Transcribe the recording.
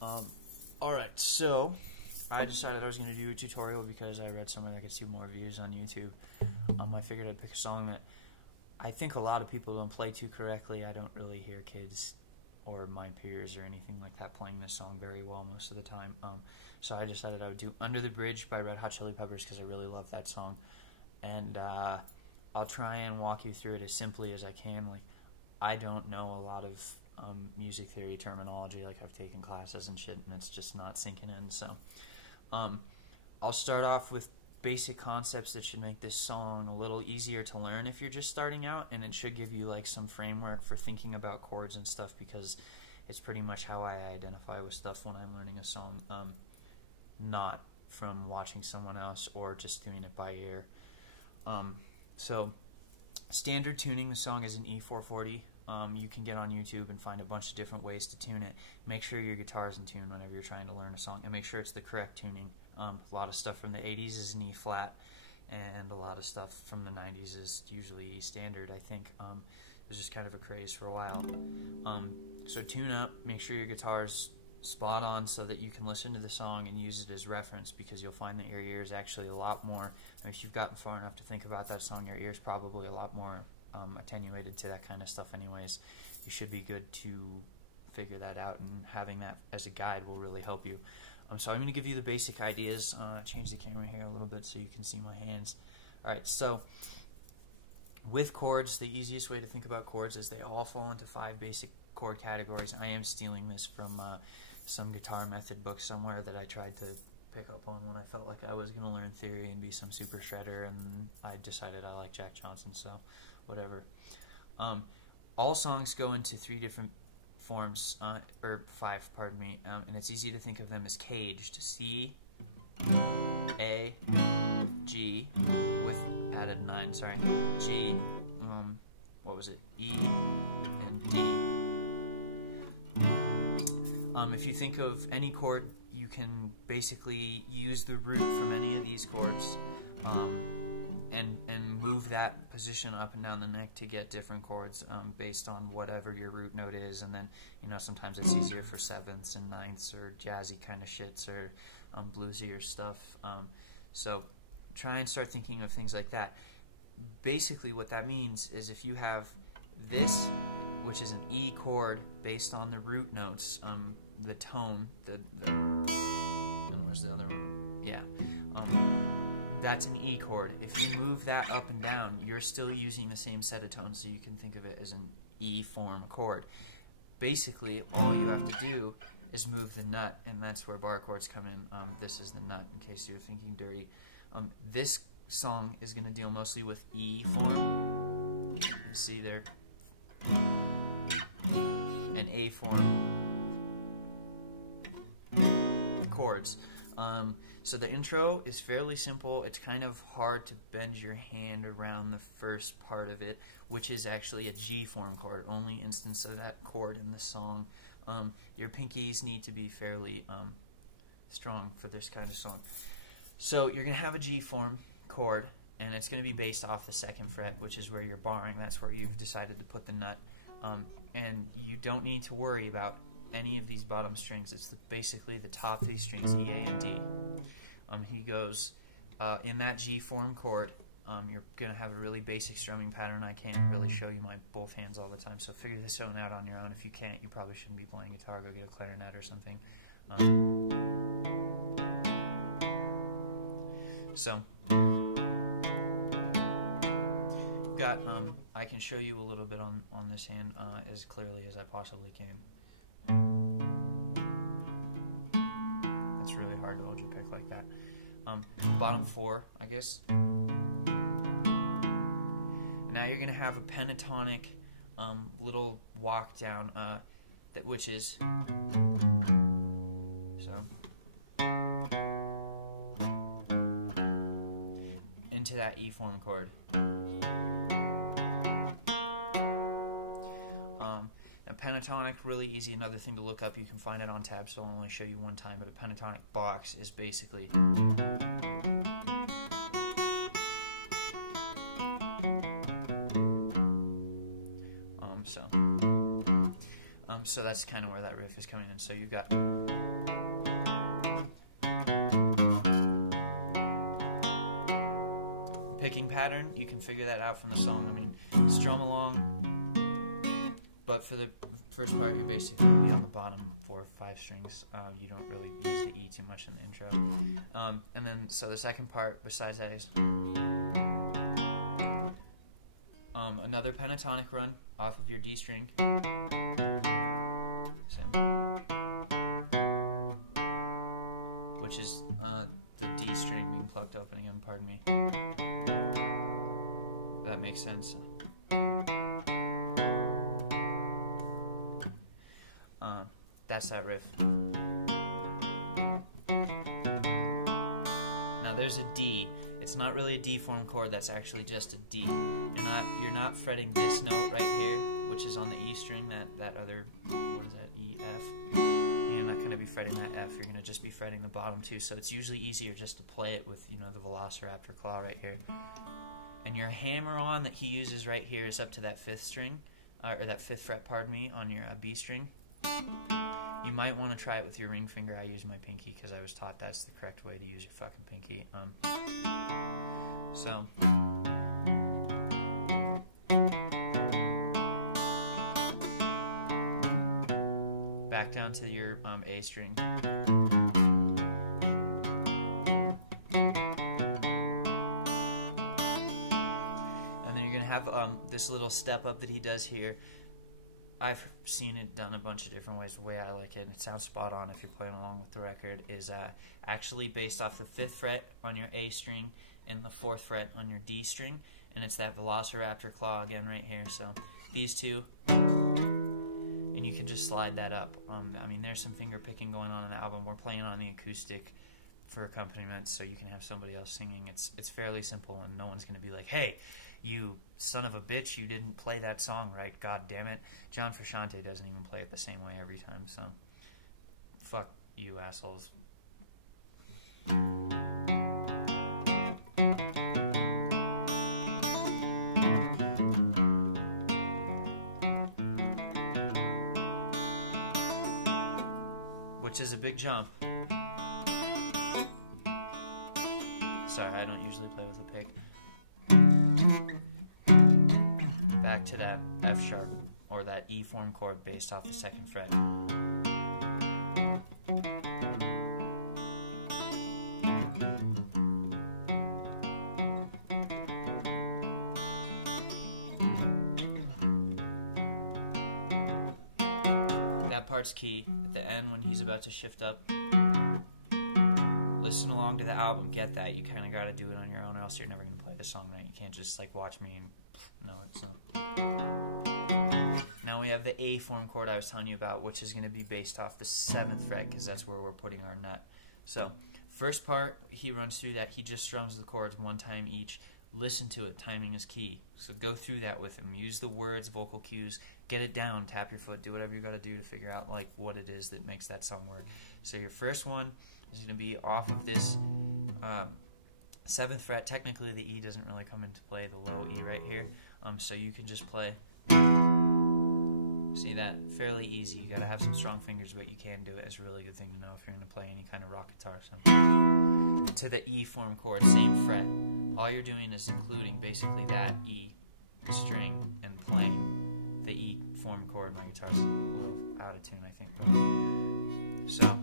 Alright, so I decided I was going to do a tutorial because I read somewhere that I could see more views on YouTube. I figured I'd pick a song that I think a lot of people don't play too correctly. I don't really hear kids or my peers or anything like that playing this song very well most of the time. So I decided I would do Under the Bridge by Red Hot Chili Peppers because I really love that song. And I'll try and walk you through it as simply as I can. Like, I don't know a lot of music theory terminology. Like, I've taken classes and shit and it's just not sinking in. So I'll start off with basic concepts that should make this song a little easier to learn if you're just starting out, and it should give you like some framework for thinking about chords and stuff, because it's pretty much how I identify with stuff when I'm learning a song, not from watching someone else or just doing it by ear. So standard tuning, the song is an E440. You can get on YouTube and find a bunch of different ways to tune it. Make sure your guitar is in tune whenever you're trying to learn a song, and make sure it's the correct tuning. A lot of stuff from the 80s is an E flat, and a lot of stuff from the 90s is usually E standard, I think. It was just kind of a craze for a while. So tune up, make sure your guitar's spot on so that you can listen to the song and use it as reference, because you'll find that your ear is actually a lot more, if you've gotten far enough to think about that song, your ear is probably a lot more attenuated to that kind of stuff anyways. You should be good to figure that out, and having that as a guide will really help you. So I'm going to give you the basic ideas. Change the camera here a little bit so you can see my hands. Alright, so with chords, the easiest way to think about chords is they all fall into 5 basic chord categories. I am stealing this from some guitar method book somewhere that I tried to pick up on when I felt like I was going to learn theory and be some super shredder, and I decided I like Jack Johnson, so whatever. All songs go into 3 different forms, or 5, pardon me, and it's easy to think of them as caged: C, A, G, with added 9, sorry, G, what was it, E, and D. If you think of any chord, you can basically use the root from any of these chords, and move that position up and down the neck to get different chords based on whatever your root note is. And then, you know, sometimes it's easier for 7ths and 9ths or jazzy kind of shits or bluesier stuff. So try and start thinking of things like that. Basically what that means is if you have this, which is an E chord based on the root notes, the tone, and where's the other one? Yeah. That's an E chord. If you move that up and down, you're still using the same set of tones, so you can think of it as an E form chord. Basically, all you have to do is move the nut, and that's where bar chords come in. This is the nut, in case you're thinking dirty. This song is going to deal mostly with E form. You can see there. And A form chords. So the intro is fairly simple. It's kind of hard to bend your hand around the first part of it, which is actually a G form chord, only instance of that chord in the song. Your pinkies need to be fairly strong for this kind of song. So you're going to have a G form chord, and it's going to be based off the 2nd fret, which is where you're barring. That's where you've decided to put the nut. And you don't need to worry about any of these bottom strings. It's basically the top 3 strings, E, A, and D. He goes, in that G form chord, you're going to have a really basic strumming pattern. I can't really show you my both hands all the time, so figure this one out on your own. If you can't, you probably shouldn't be playing guitar. Go get a clarinet or something. So got, I can show you a little bit on this hand as clearly as I possibly can. It's really hard to hold your pick like that. Bottom 4, I guess. Now you're going to have a pentatonic little walk down, which is so into that E form chord. A pentatonic, really easy. Another thing to look up, you can find it on tabs, so I'll only show you one time, but a pentatonic box is basically So that's kind of where that riff is coming in. So you've got picking pattern. You can figure that out from the song. I mean, strum along, but for the first part, you're basically going to be on the bottom 4 or 5 strings. You don't really use the E too much in the intro. And then, so the second part, besides that, is another pentatonic run off of your D string. Which is the D string being plucked open again, pardon me. If that makes sense. That's that riff. Now there's a D. It's not really a D form chord, that's actually just a D. You're not fretting this note right here, which is on the E string, that other, what is that, E, F. You're not going to be fretting that F, you're going to just be fretting the bottom two, so it's usually easier just to play it with, you know, the Velociraptor claw right here. And your hammer-on that he uses right here is up to that 5th string, or that 5th fret, pardon me, on your B string. You might want to try it with your ring finger. I use my pinky because I was taught that's the correct way to use your fucking pinky. So back down to your A string. And then you're going to have this little step up that he does here. I've seen it done a bunch of different ways. The way I like it, and it sounds spot on if you're playing along with the record, is actually based off the 5th fret on your A string and the 4th fret on your D string, and it's that Velociraptor claw again right here. So these two, and you can just slide that up. I mean, there's some finger picking going on in the album. We're playing on the acoustic for accompaniment, so you can have somebody else singing. It's fairly simple, and no one's going to be like, hey, you son of a bitch, you didn't play that song right, god damn it. John Frusciante doesn't even play it the same way every time, so fuck you assholes. Which is a big jump. Sorry, I don't usually play with a pick. Back to that F sharp, or that E form chord based off the 2nd fret. That part's key. At the end when he's about to shift up, listen along to the album, get that. You kind of got to do it on your own or else you're never going to play the song right. You can't just like watch me and no, it's not. Now we have the A form chord I was telling you about, which is going to be based off the 7th fret because that's where we're putting our nut. So first part, he runs through that. He just strums the chords 1 time each. Listen to it. Timing is key. So go through that with him. Use the words, vocal cues. Get it down. Tap your foot. Do whatever you got to do to figure out like what it is that makes that song work. So your first one is going to be off of this 7th fret. Technically, the E doesn't really come into play, the low E right here. So you can just play. See that? Fairly easy. You got to have some strong fingers, but you can do it. It's a really good thing to know if you're going to play any kind of rock guitar. So to the E form chord, same fret. All you're doing is including basically that E string and playing the E form chord. My guitar's a little out of tune, I think. So